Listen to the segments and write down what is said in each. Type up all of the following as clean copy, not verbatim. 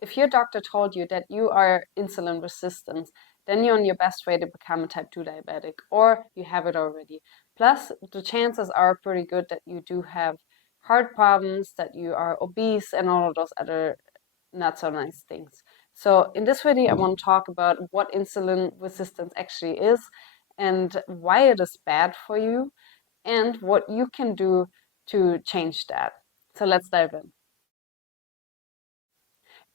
If your doctor told you that you are insulin resistant, then you're on your best way to become a type 2 diabetic, or you have it already. Plus, the chances are pretty good that you do have heart problems, that you are obese, and all of those other not so nice things. So in this video, I want to talk about what insulin resistance actually is and why it is bad for you and what you can do to change that. So let's dive in.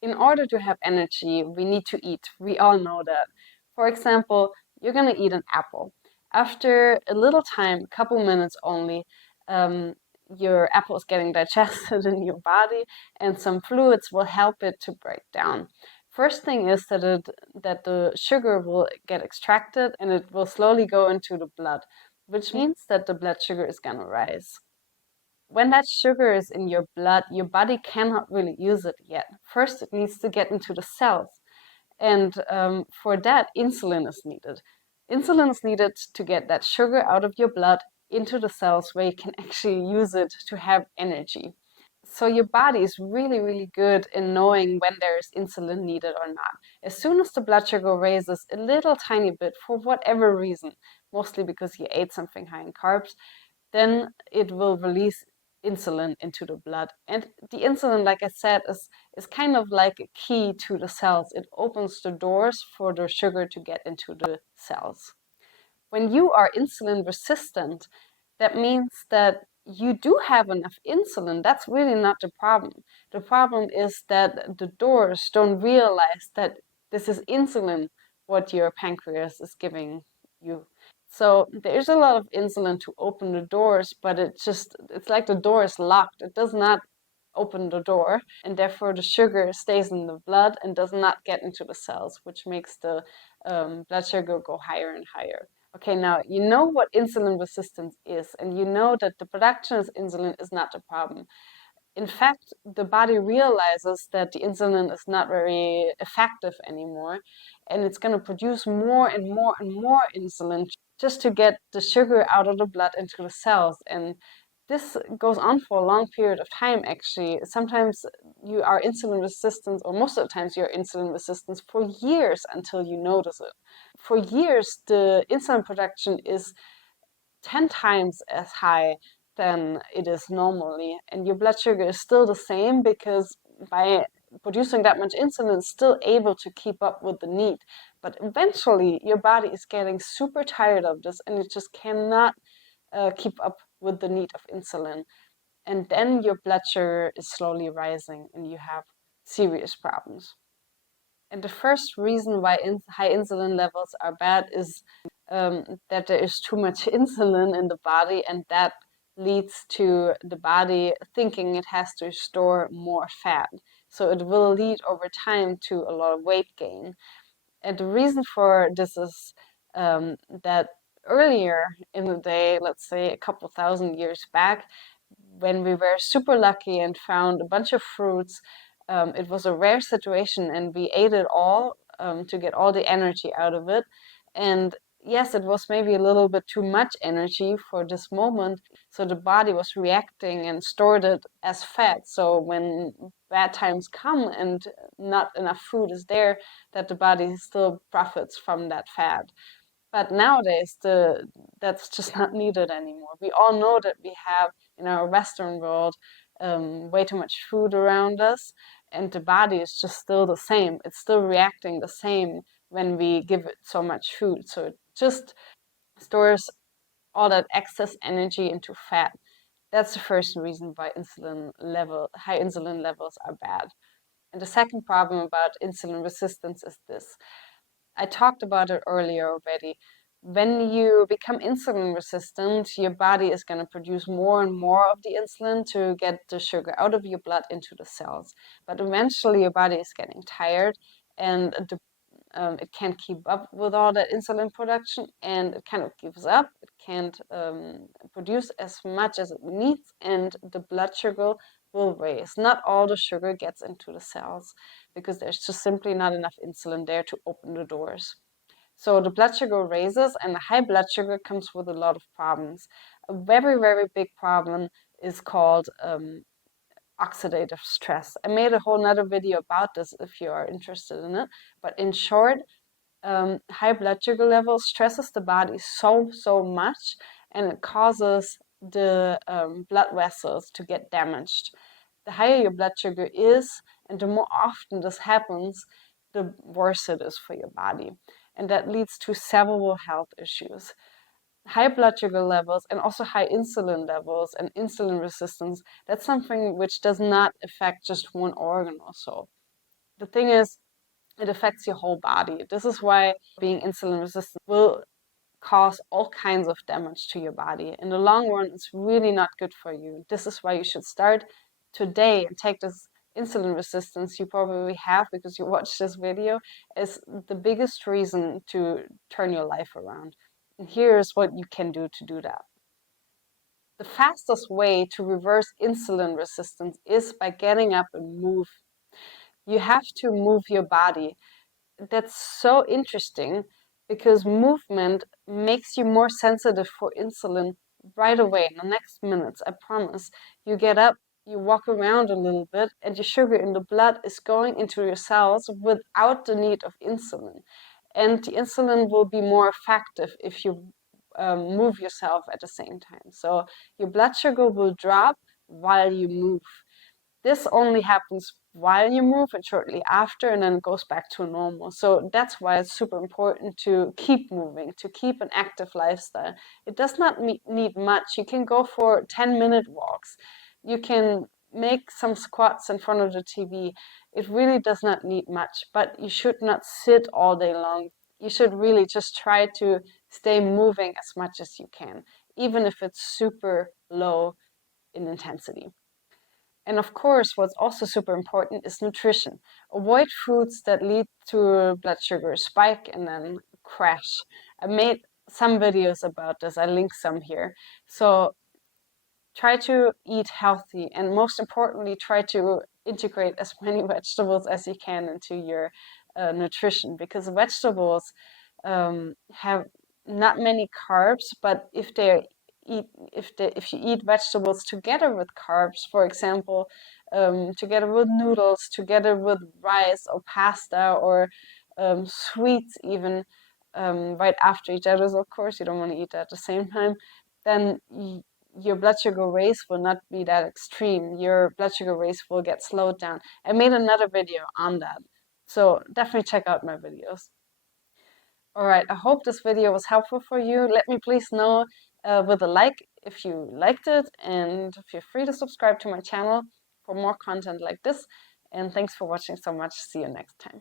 In order to have energy, we need to eat. We all know that. For example, you're going to eat an apple. After a little time, a couple minutes only, your apple is getting digested in your body, and some fluids will help it to break down. First thing is that the sugar will get extracted and it will slowly go into the blood, which means that the blood sugar is going to rise. When that sugar is in your blood, your body cannot really use it yet. First, it needs to get into the cells. And for that, insulin is needed. Insulin is needed to get that sugar out of your blood into the cells where you can actually use it to have energy. So your body is really, really good in knowing when there is insulin needed or not. As soon as the blood sugar raises a little tiny bit for whatever reason, mostly because you ate something high in carbs, then it will release insulin into the blood. And the insulin, like I said, is kind of like a key to the cells. It opens the doors for the sugar to get into the cells. When you are insulin resistant, that means that you do have enough insulin. That's really not the problem. The problem is that the doors don't realize that this is insulin, what your pancreas is giving you. So there's a lot of insulin to open the doors, but it's like the door is locked. It does not open the door, and therefore the sugar stays in the blood and does not get into the cells, which makes the blood sugar go higher and higher. Okay, now you know what insulin resistance is, and you know that the production of insulin is not the problem. In fact, the body realizes that the insulin is not very effective anymore, and it's going to produce more and more and more insulin just to get the sugar out of the blood into the cells. And this goes on for a long period of time, actually. Sometimes you are insulin resistant, or most of the times you're insulin resistant for years until you notice it. For years, the insulin production is 10 times as high than it is normally, and your blood sugar is still the same because by producing that much insulin, it's still able to keep up with the need. But eventually, your body is getting super tired of this, and it just cannot keep up with the need of insulin. And then your blood sugar is slowly rising, and you have serious problems. And the first reason why high insulin levels are bad is that there is too much insulin in the body, and that leads to the body thinking it has to store more fat. So it will lead over time to a lot of weight gain. And the reason for this is that earlier in the day, let's say a couple thousand years back, when we were super lucky and found a bunch of fruits, it was a rare situation and we ate it all to get all the energy out of it. And yes, it was maybe a little bit too much energy for this moment. So the body was reacting and stored it as fat. So when bad times come and not enough food is there, that the body still profits from that fat. But nowadays, that's just not needed anymore. We all know that we have in our Western world way too much food around us, and the body is just still the same. It's still reacting the same when we give it so much food. So it just stores all that excess energy into fat. That's the first reason why high insulin levels are bad. And the second problem about insulin resistance is this. I talked about it earlier already. When you become insulin resistant, your body is going to produce more and more of the insulin to get the sugar out of your blood into the cells. But eventually, your body is getting tired and it can't keep up with all that insulin production, and it kind of gives up. It can't produce as much as it needs, and the blood sugar will raise. Not all the sugar gets into the cells because there's just simply not enough insulin there to open the doors. So the blood sugar raises, and the high blood sugar comes with a lot of problems. A very, very big problem is called oxidative stress. I made a whole nother video about this if you are interested in it. But in short, high blood sugar level stresses the body so much, and it causes the blood vessels to get damaged. The higher your blood sugar is, and the more often this happens, the worse it is for your body. And that leads to several health issues. High blood sugar levels and also high insulin levels and insulin resistance, that's something which does not affect just one organ or so. The thing is, it affects your whole body. This is why being insulin resistant will cause all kinds of damage to your body. In the long run, it's really not good for you. This is why you should start today and take this insulin resistance you probably have because you watched this video as the biggest reason to turn your life around. And here's what you can do to do that. The fastest way to reverse insulin resistance is by getting up and move. You have to move your body. That's so interesting because movement makes you more sensitive for insulin right away in the next minutes. I promise. You get up, you walk around a little bit, and your sugar in the blood is going into your cells without the need of insulin. And the insulin will be more effective if you move yourself at the same time. So your blood sugar will drop while you move. This only happens while you move and shortly after, and then it goes back to normal. So that's why it's super important to keep moving, to keep an active lifestyle. It does not need much. You can go for 10-minute walks. You can make some squats in front of the TV. It really does not need much, but you should not sit all day long. You should really just try to stay moving as much as you can, even if it's super low in intensity. And of course, what's also super important is nutrition. Avoid foods that lead to a blood sugar spike and then crash. I made some videos about this. I link some here. So try to eat healthy, and most importantly, try to integrate as many vegetables as you can into your nutrition, because vegetables have not many carbs, but if you eat vegetables together with carbs, for example, together with noodles, together with rice or pasta or sweets even, right after each other, of course, you don't want to eat that at the same time, then your blood sugar raise will not be that extreme. Your blood sugar raise will get slowed down. I made another video on that, so definitely check out my videos. All right, I hope this video was helpful for you. Let me please know with a like if you liked it, and feel free to subscribe to my channel for more content like this. And thanks for watching so much. See you next time.